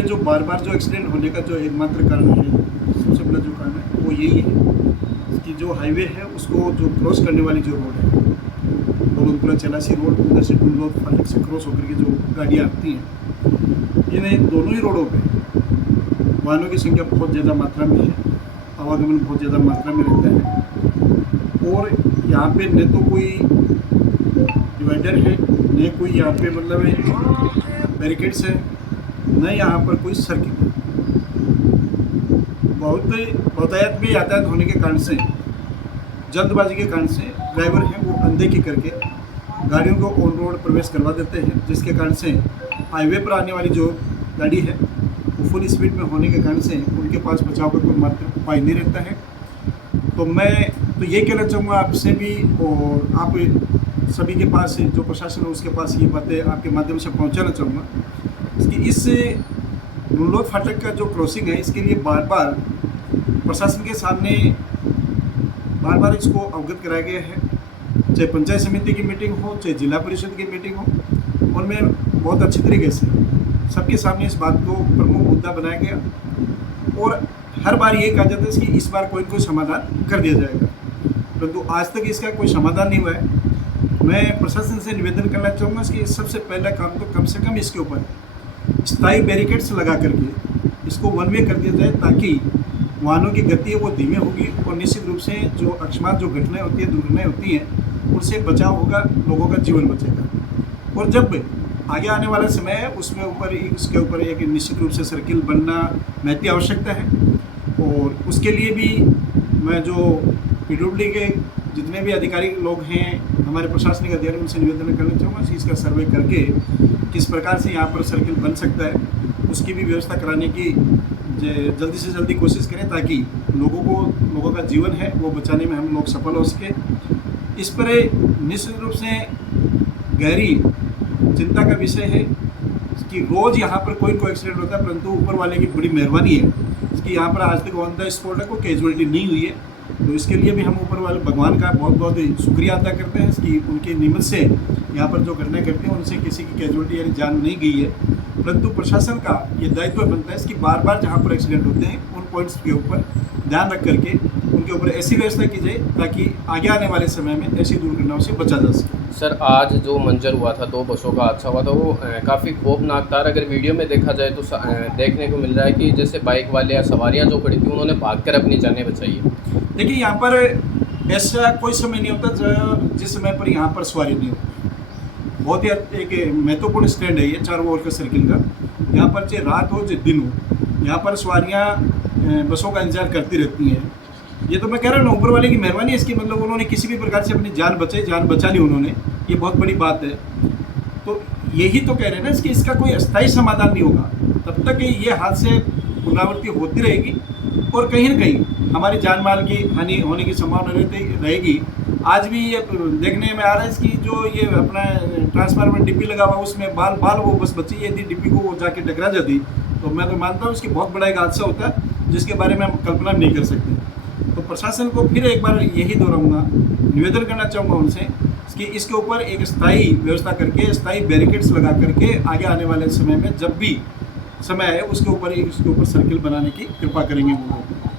पे जो बार बार जो एक्सीडेंट होने का जो एकमात्र कारण है, सबसे बड़ा जो कारण है वो यही है कि जो हाईवे है उसको जो क्रॉस करने वाली जो रोड है, गोलमपुरा चलासी रोड, उधर से टूल फाटक से क्रॉस होकर के जो गाड़ियाँ आती हैं, इन दोनों ही रोडों पे वाहनों की संख्या बहुत ज़्यादा मात्रा में है, आवागमन बहुत ज़्यादा मात्रा में रहता है। और यहाँ पे न तो कोई डिवाइडर है, न कोई यहाँ पे मतलब है बैरिकेड्स है, न यहाँ पर कोई सर्किट है। बहुतायत में यातायात होने के कारण से, जल्दबाजी के कारण से ड्राइवर हैं वो अनदेखी करके गाड़ियों को ऑन रोड प्रवेश करवा देते हैं, जिसके कारण से हाईवे पर आने वाली जो गाड़ी है वो फुल स्पीड में होने के कारण से उनके पास बचाव का कोई मात्र उपाय नहीं रहता है। तो मैं तो ये कहना चाहूँगा आपसे भी, और आप सभी के पास जो प्रशासन है उसके पास ये बातें आपके माध्यम से पहुँचाना चाहूँगा कि इस नुलोर फाटक का जो क्रॉसिंग है इसके लिए बार बार प्रशासन के सामने बार बार इसको अवगत कराया गया है, चाहे पंचायत समिति की मीटिंग हो, चाहे जिला परिषद की मीटिंग हो, और मैं बहुत अच्छी तरीके से सबके सामने इस बात को प्रमुख मुद्दा बनाया गया। और हर बार ये कहा जाता है कि इस बार कोई न कोई समाधान कर दिया जाएगा, परंतु आज तक इसका कोई समाधान नहीं हुआ है। मैं प्रशासन से निवेदन करना चाहूँगा कि सबसे पहला काम तो कम से कम इसके ऊपर स्थायी बैरिकेड्स लगा करके इसको वन वे कर दिया जाए, ताकि वाहनों की गति है वो धीमे होगी और निश्चित रूप से जो अकस्मात जो घटनाएं होती हैं, दुर्घटनाएं होती हैं, उनसे बचाव होगा, लोगों का जीवन बचेगा। और जब आगे आने वाला समय है उसमें इसके ऊपर एक निश्चित रूप से सर्किल बनना महती आवश्यकता है। और उसके लिए भी मैं जो PWD के जितने भी अधिकारी लोग हैं, हमारे प्रशासनिक अधिकारी, उनसे निवेदन करना चाहूँगा कि इसका सर्वे करके किस प्रकार से यहाँ पर सर्किल बन सकता है उसकी भी व्यवस्था कराने की जल्दी से जल्दी कोशिश करें, ताकि लोगों का जीवन है वो बचाने में हम लोग सफल हो सके। इस पर निश्चित रूप से गहरी चिंता का विषय है कि रोज़ यहाँ पर कोई एक्सीडेंट होता है, परंतु ऊपर वाले की बड़ी मेहरबानी है कि यहाँ पर आज तक ऑन द स्पॉट है कोई कैजुअलिटी नहीं हुई है। तो इसके लिए भी हम ऊपर वाले भगवान का बहुत बहुत शुक्रिया अदा करते हैं कि उनके निमित्त से यहाँ पर जो घटनाएं घटती हैं उनसे किसी की कैजुअलिटी यानी जान नहीं गई है। परंतु प्रशासन का ये दायित्व बनता है कि बार बार जहाँ पर एक्सीडेंट होते हैं उन पॉइंट्स के ऊपर ध्यान रख करके उनके ऊपर ऐसी व्यवस्था की जाए ताकि आगे आने वाले समय में ऐसी दुर्घटनाओं से बचा जा सके। सर, आज जो मंजर हुआ था, 2 बसों का हादसा हुआ था, वो काफ़ी खौफनाक था। अगर वीडियो में देखा जाए तो देखने को मिल रहा है कि जैसे बाइक वाले या सवारियां जो खड़ी थी उन्होंने भागकर अपनी जानें बचाई है। देखिए, यहाँ पर ऐसा कोई समय नहीं होता जिस समय पर यहाँ पर सवारी नहीं होती। बहुत ही एक महत्वपूर्ण स्टैंड है ये चारों ओर का सर्किल का। यहाँ पर चाहे रात हो चाहे दिन हो, यहाँ पर सवारियाँ बसों का इंतजार करती रहती हैं। ये तो मैं कह रहा हूँ ऊपर वाले की मेहरबानी है इसकी, मतलब उन्होंने किसी भी प्रकार से अपनी जान बचा ली उन्होंने, ये बहुत बड़ी बात है। तो यही तो कह रहे हैं ना कि इसका कोई अस्थायी समाधान नहीं होगा तब तक ये हादसे पुनरावृत्ति होती रहेगी और कहीं ना कहीं हमारी जान माल की हानि होने की संभावना रहेगी। आज भी ये देखने में आ रहा है कि जो ये अपना ट्रांसफार्मर डिब्बी लगा हुआ उसमें बाल वो बस बची, यदि डिब्बी को वो जाके टकरा जाती तो मैं तो मानता हूँ इसकी बहुत बड़ा एक हादसा होता है जिसके बारे में हम कल्पना नहीं कर सकते। तो प्रशासन को फिर एक बार यही दोहराऊंगा, निवेदन करना चाहूँगा उनसे कि इसके ऊपर एक स्थायी व्यवस्था करके, स्थायी बैरिकेड्स लगा करके आगे आने वाले समय में जब भी समय आए इसके ऊपर सर्किल बनाने की कृपा करेंगे वो लोग।